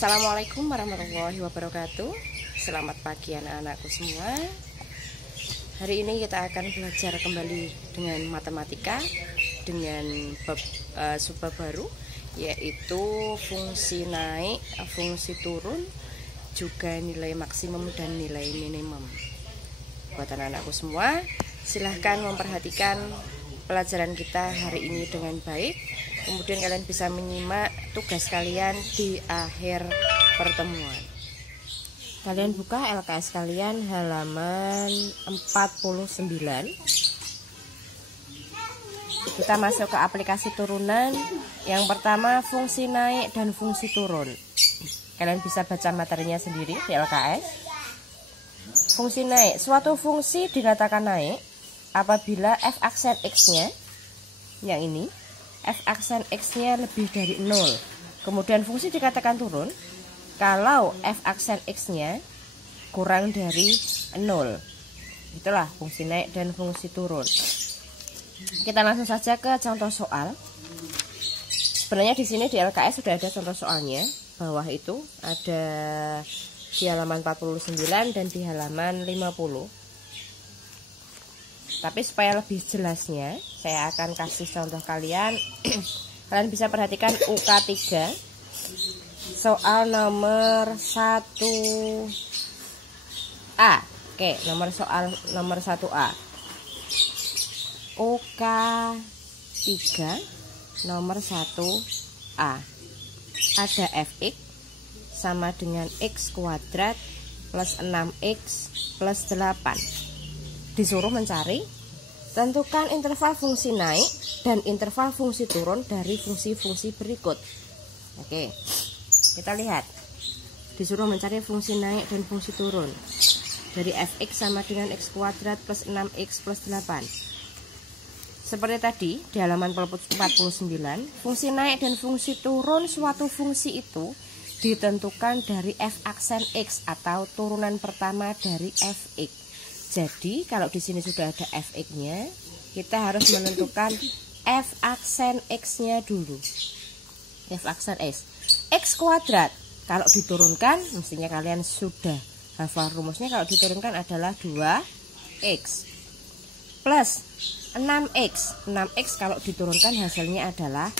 Assalamualaikum warahmatullahi wabarakatuh. Selamat pagi anak-anakku semua. Hari ini kita akan belajar kembali dengan matematika dengan subbab baru, yaitu fungsi naik, fungsi turun, juga nilai maksimum dan nilai minimum. Buat anak-anakku semua, silahkan memperhatikan pelajaran kita hari ini dengan baik. Kemudian kalian bisa menyimak tugas kalian di akhir pertemuan. Kalian buka LKS kalian halaman 49. Kita masuk ke aplikasi turunan. Yang pertama fungsi naik dan fungsi turun. Kalian bisa baca materinya sendiri di LKS. Fungsi naik, suatu fungsi dikatakan naik apabila f aksen x-nya, yang ini, f aksen x-nya lebih dari 0. Kemudian fungsi dikatakan turun kalau f aksen x-nya kurang dari 0. Itulah fungsi naik dan fungsi turun. Kita langsung saja ke contoh soal. Sebenarnya di sini di LKS sudah ada contoh soalnya. Bawah itu ada di halaman 49 dan di halaman 50. Tapi supaya lebih jelasnya, saya akan kasih contoh kalian. Kalian bisa perhatikan UK3, soal nomor 1A. Oke, nomor 1A. UK3 nomor 1A. Ada fx sama dengan x kuadrat plus 6x plus 8. Disuruh mencari, tentukan interval fungsi naik dan interval fungsi turun dari fungsi-fungsi berikut. Oke, kita lihat. Disuruh mencari fungsi naik dan fungsi turun dari fx sama dengan x kuadrat plus 6x plus 8. Seperti tadi di halaman 49, fungsi naik dan fungsi turun suatu fungsi itu ditentukan dari f aksen x atau turunan pertama dari fx. Jadi kalau di sini sudah ada fx-nya, kita harus menentukan f aksen x-nya dulu. F aksen x. X kuadrat kalau diturunkan, mestinya kalian sudah hafal rumusnya, kalau diturunkan adalah 2x. Plus 6x. 6x kalau diturunkan hasilnya adalah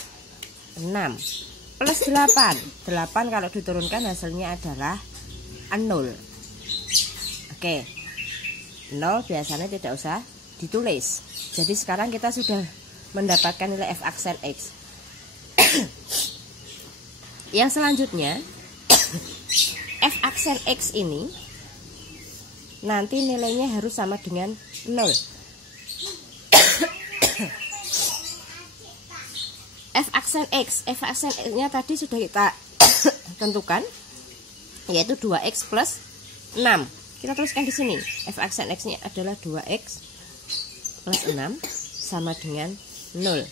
6. Plus 8. 8 kalau diturunkan hasilnya adalah 0. Oke. 0 biasanya tidak usah ditulis. Jadi sekarang kita sudah mendapatkan nilai f aksen x. Yang selanjutnya f aksen x ini nanti nilainya harus sama dengan 0. F aksen x-nya tadi sudah kita tentukan, yaitu 2x plus 6. Kita tuliskan di sini, f aksen x-nya adalah 2x plus 6 sama dengan 0.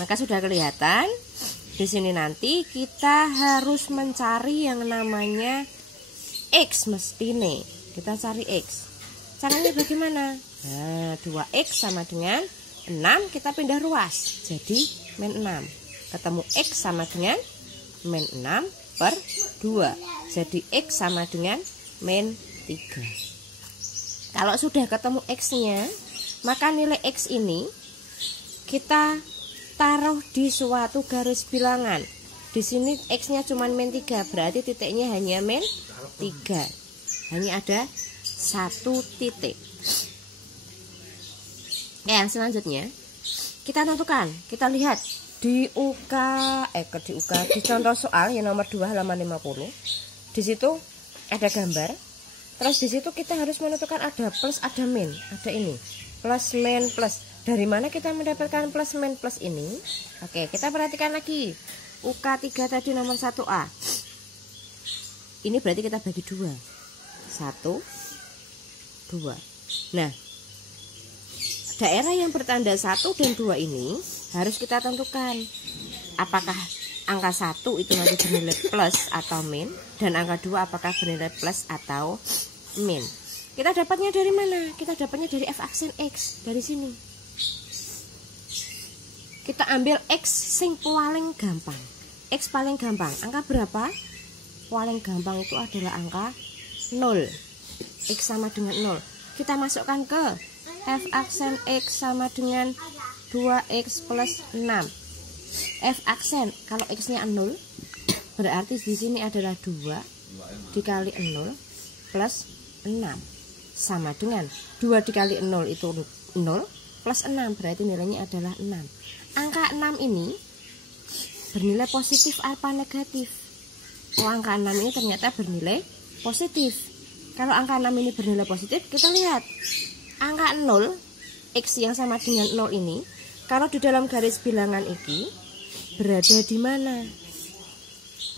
Maka sudah kelihatan di sini nanti kita harus mencari yang namanya x mestine. Kita cari x. Caranya bagaimana? Nah, 2x sama dengan 6, kita pindah ruas. Jadi min 6. Ketemu x sama dengan min 6 per 2. Jadi x sama dengan min 3. Kalau sudah ketemu x-nya, maka nilai x ini kita taruh di suatu garis bilangan. Di sini x-nya cuma min 3, berarti titiknya hanya min 3. Hanya ada satu titik. Yang selanjutnya kita tentukan. Kita lihat di di contoh soal yang nomor 2 halaman 50. Di situ ada gambar, terus di situ kita harus menentukan ada plus, ada min, ada ini plus, min, plus. Dari mana kita mendapatkan plus, min, plus ini? Oke, kita perhatikan lagi UK3 tadi nomor 1A. Ini berarti kita bagi 2, 1, 2. Nah, daerah yang bertanda 1 dan 2 ini harus kita tentukan apakah angka 1 itu nanti bernilai plus atau min, dan angka 2 apakah bernilai plus atau min. Kita dapatnya dari mana? Kita dapatnya dari f aksen x, dari sini. Kita ambil x sing paling gampang. X paling gampang. Angka berapa? Paling gampang itu adalah angka 0. X sama dengan 0. Kita masukkan ke f aksen X sama dengan 2X plus 6. F aksen, kalau X-nya 0, berarti di sini adalah 2 dikali 0 plus 6. Sama dengan 2 dikali 0 itu 0 plus 6, berarti nilainya adalah 6. Angka 6 ini bernilai positif apa negatif? Oh, angka 6 ini ternyata bernilai positif. Kalau angka 6 ini bernilai positif, kita lihat angka 0, X yang sama dengan 0 ini, kalau di dalam garis bilangan ini berada di mana?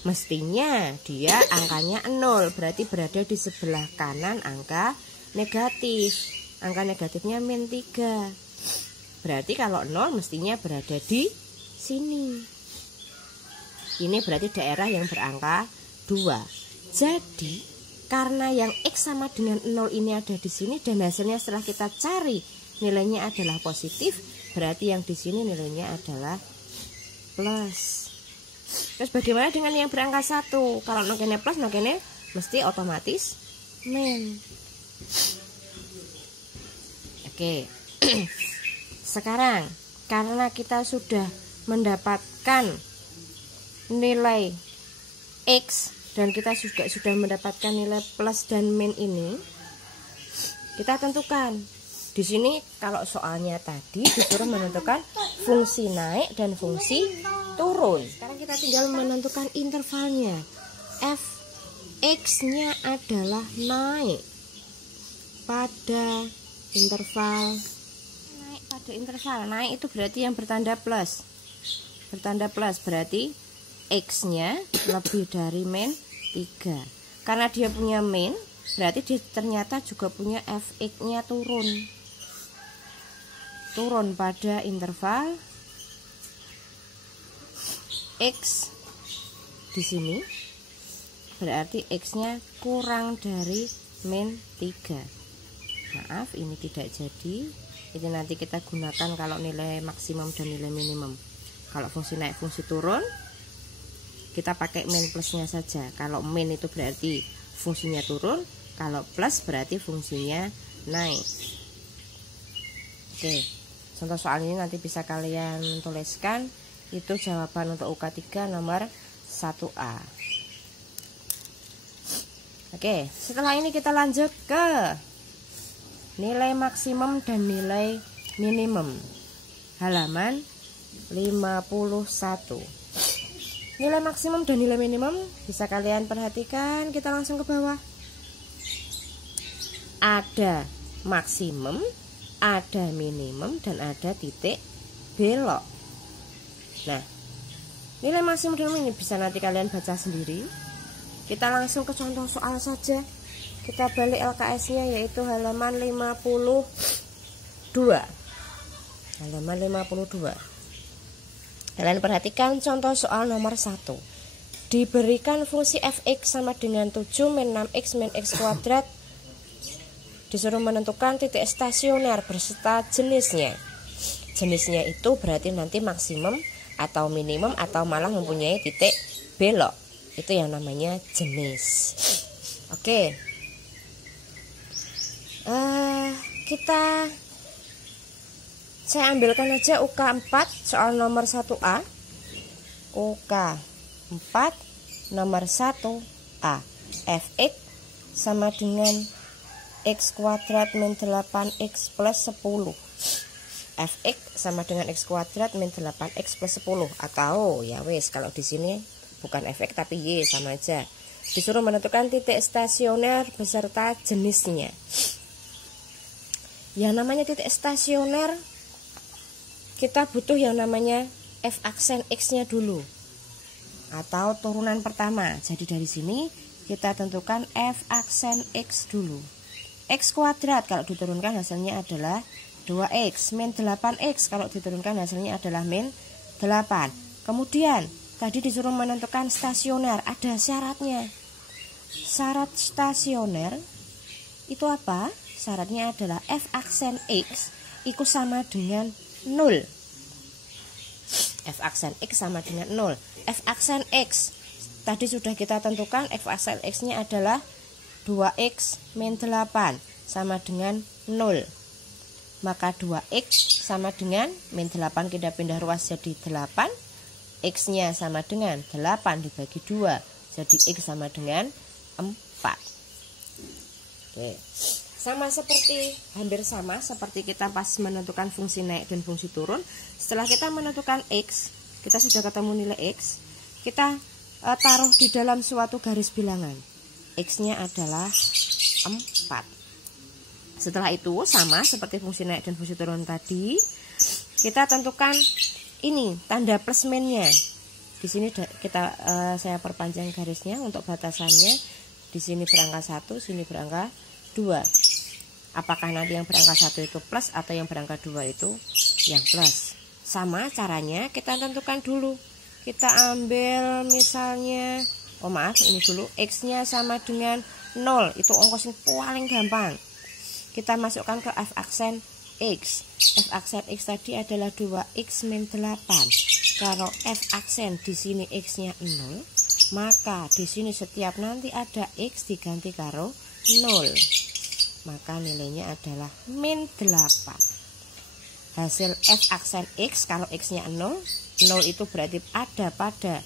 Mestinya dia angkanya 0, berarti berada di sebelah kanan angka negatif. Angka negatifnya min 3. Berarti kalau 0 mestinya berada di sini. Ini berarti daerah yang berangka 2. Jadi karena yang X sama dengan 0 ini ada di sini dan hasilnya setelah kita cari nilainya adalah positif, berarti yang di sini nilainya adalah plus. Terus bagaimana dengan yang berangka 1? Kalau nokene plus, nokene mesti otomatis min. Oke. Sekarang karena kita sudah mendapatkan nilai X dan kita juga sudah mendapatkan nilai plus dan min ini, kita tentukan. Di sini kalau soalnya tadi disuruh menentukan fungsi naik dan fungsi turun. Sekarang kita tinggal menentukan intervalnya. F X-nya adalah naik pada interval. Naik pada interval. Naik itu berarti yang bertanda plus. Bertanda plus berarti X-nya lebih dari min 3. Karena dia punya min, berarti dia ternyata juga punya Fx-nya turun. Turun pada interval X di sini. Berarti X-nya kurang dari min 3. Maaf, ini tidak jadi. Ini nanti kita gunakan kalau nilai maksimum dan nilai minimum. Kalau fungsi naik, fungsi turun, kita pakai min plusnya saja. Kalau min itu berarti fungsinya turun, kalau plus berarti fungsinya naik. Oke, contoh soal ini nanti bisa kalian tuliskan. Itu jawaban untuk UK3 nomor 1A. Oke, setelah ini kita lanjut ke nilai maksimum dan nilai minimum. Halaman 51. Nilai maksimum dan nilai minimum bisa kalian perhatikan. Kita langsung ke bawah. Ada maksimum, ada minimum, dan ada titik belok. Nah, nilai maksimum dan minimum ini bisa nanti kalian baca sendiri. Kita langsung ke contoh soal saja. Kita balik LKS-nya yaitu halaman 52. Halaman 52. Kalian perhatikan contoh soal nomor 1. Diberikan fungsi fx sama dengan 7 min 6x min x kuadrat. Disuruh menentukan titik stasioner beserta jenisnya. Jenisnya itu berarti nanti maksimum atau minimum atau malah mempunyai titik belok. Itu yang namanya jenis. Oke. Saya ambilkan aja UK4 soal nomor 1A. UK4 nomor 1A. Fx sama dengan x kuadrat min 8x plus 10. Fx sama dengan x kuadrat min 8x plus 10. Atau ya wes, kalau di sini bukan fx tapi y sama aja. Disuruh menentukan titik stasioner beserta jenisnya. Yang namanya titik stasioner, kita butuh yang namanya f aksen x-nya dulu atau turunan pertama. Jadi dari sini kita tentukan f aksen x dulu. X kuadrat kalau diturunkan hasilnya adalah 2x, min 8x kalau diturunkan hasilnya adalah min 8. Kemudian tadi disuruh menentukan stasioner, ada syaratnya. Syarat stasioner itu apa? Syaratnya adalah f aksen x itu sama dengan 0. F aksen X sama dengan 0. F aksen X tadi sudah kita tentukan, F aksen X nya adalah 2X min 8 sama dengan 0. Maka 2X sama dengan min 8, kita pindah ruas jadi 8. X nya sama dengan 8 dibagi 2, jadi X sama dengan 4. Oke. Hampir sama seperti kita pas menentukan fungsi naik dan fungsi turun. Setelah kita menentukan X, kita sudah ketemu nilai X, kita taruh di dalam suatu garis bilangan. X nya adalah 4. Setelah itu sama seperti fungsi naik dan fungsi turun tadi, kita tentukan ini tanda plus minusnya. Di sini saya perpanjang garisnya untuk batasannya. Di sini berangka 1, sini berangka 2. Apakah nanti yang berangka 1 itu plus atau yang berangka 2 itu yang plus? Sama caranya, kita tentukan dulu. Kita ambil misalnya, ini dulu, X nya sama dengan 0. Itu ongkos yang paling gampang. Kita masukkan ke F aksen X. F aksen X tadi adalah 2X min 8. Kalau F aksen di sini X nya 0, maka di sini setiap nanti ada X diganti karo 0. Maka nilainya adalah min 8. Hasil F aksen X, kalau X nya 0, 0 itu berarti ada pada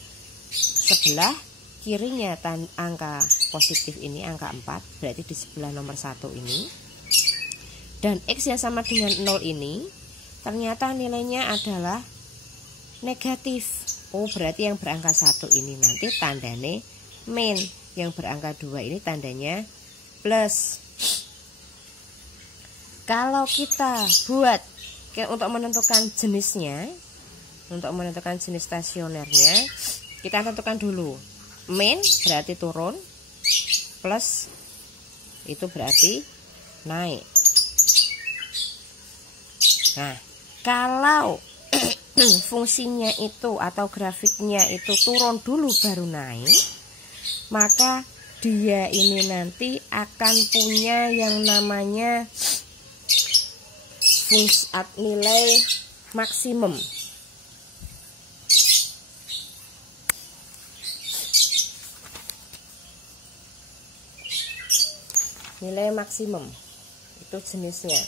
sebelah kirinya angka positif ini, angka 4, berarti di sebelah nomor 1 ini. Dan X yang sama dengan 0 ini ternyata nilainya adalah negatif. Oh, berarti yang berangka 1 ini nanti tandanya min, yang berangka 2 ini tandanya plus. Kalau kita buat untuk menentukan jenisnya, untuk menentukan jenis stasionernya, kita tentukan dulu. Min berarti turun, plus itu berarti naik. Nah, kalau fungsinya itu atau grafiknya itu turun dulu baru naik, maka dia ini nanti akan punya yang namanya fungsi nilai maksimum. Nilai maksimum itu jenisnya.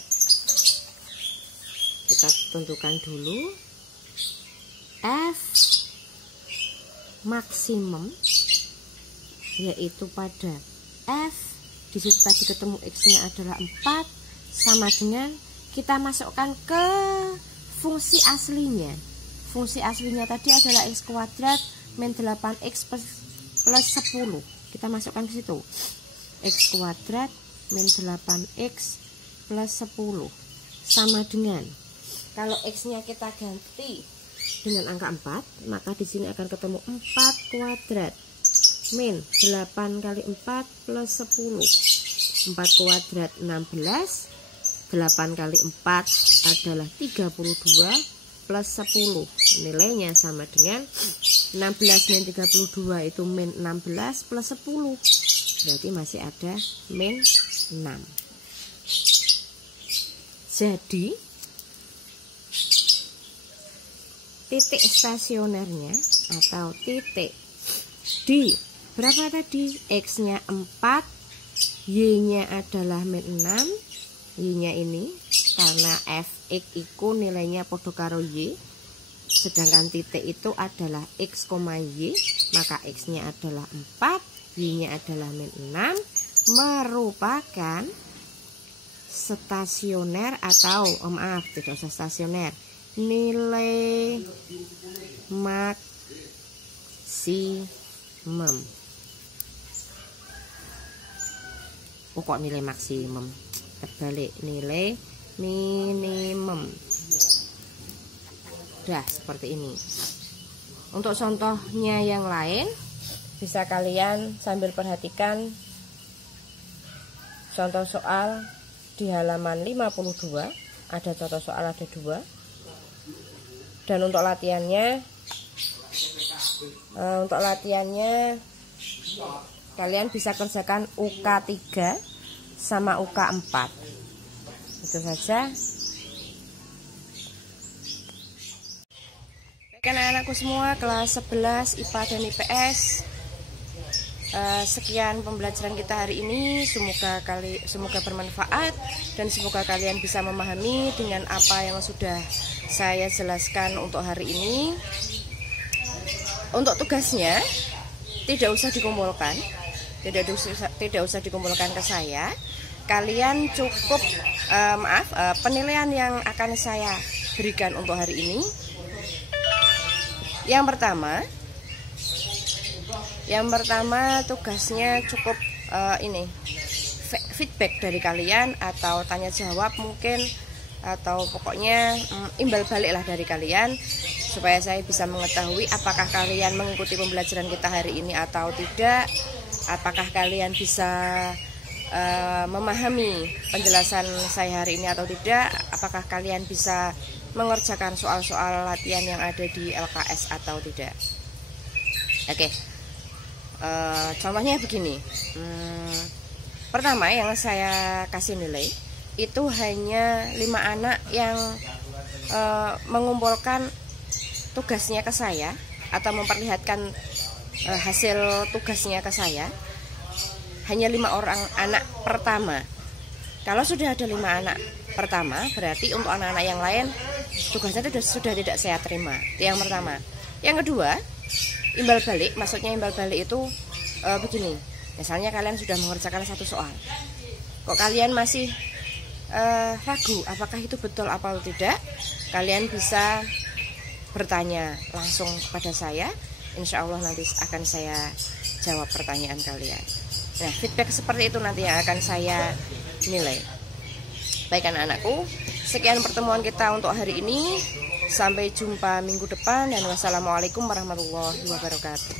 Kita tentukan dulu F maksimum, yaitu pada F di situ tadi ketemu X-nya adalah 4 sama dengan kita masukkan ke fungsi aslinya. Fungsi aslinya tadi adalah X kuadrat min 8X plus 10. Kita masukkan ke situ. X kuadrat min 8X plus 10 sama dengan, kalau X-nya kita ganti dengan angka 4, maka di sini akan ketemu 4 kuadrat min 8 kali 4 plus 10. 4 kuadrat 16. 8 kali 4 adalah 32 plus 10. Nilainya sama dengan 16 min 32 itu min 16 plus 10. Berarti masih ada min 6. Jadi titik stasionernya atau titik di berapa tadi? X-nya 4, Y-nya adalah min 6. Y-nya ini karena Fx itu nilainya podo karo Y, sedangkan titik itu adalah X, Y, maka X-nya adalah 4, Y-nya adalah min 6, merupakan stasioner atau tidak usah stasioner, nilai maksimum. Kok nilai maksimum? Terbalik, nilai minimum. Udah seperti ini. Untuk contohnya yang lain bisa kalian sambil perhatikan contoh soal di halaman 52. Ada contoh soal, ada 2. Dan untuk latihannya kalian bisa kerjakan UK 3 sama UK 4. Itu saja. Baik anak-anakku semua kelas 11 IPA dan IPS, sekian pembelajaran kita hari ini. Semoga bermanfaat dan semoga kalian bisa memahami dengan apa yang sudah saya jelaskan untuk hari ini. Untuk tugasnya tidak usah dikumpulkan, tidak usah dikumpulkan ke saya. Kalian cukup penilaian yang akan saya berikan untuk hari ini. Yang pertama tugasnya cukup ini feedback dari kalian atau tanya jawab mungkin, atau pokoknya imbal balik lah dari kalian, supaya saya bisa mengetahui apakah kalian mengikuti pembelajaran kita hari ini atau tidak, apakah kalian bisa memahami penjelasan saya hari ini atau tidak, apakah kalian bisa mengerjakan soal-soal latihan yang ada di LKS atau tidak. Oke. Contohnya begini. Pertama yang saya kasih nilai itu hanya 5 anak yang mengumpulkan tugasnya ke saya atau memperlihatkan hasil tugasnya ke saya. Hanya 5 orang anak pertama. Kalau sudah ada 5 anak pertama, berarti untuk anak-anak yang lain tugasnya sudah tidak saya terima. Itu yang pertama. Yang kedua, imbal balik. Maksudnya imbal balik itu begini. Misalnya kalian sudah mengerjakan satu soal, kok kalian masih ragu apakah itu betul atau tidak, kalian bisa bertanya langsung kepada saya. Insya Allah nanti akan saya jawab pertanyaan kalian. Nah, feedback seperti itu nanti yang akan saya nilai. Baik anak-anakku, sekian pertemuan kita untuk hari ini. Sampai jumpa minggu depan dan wassalamualaikum warahmatullahi wabarakatuh.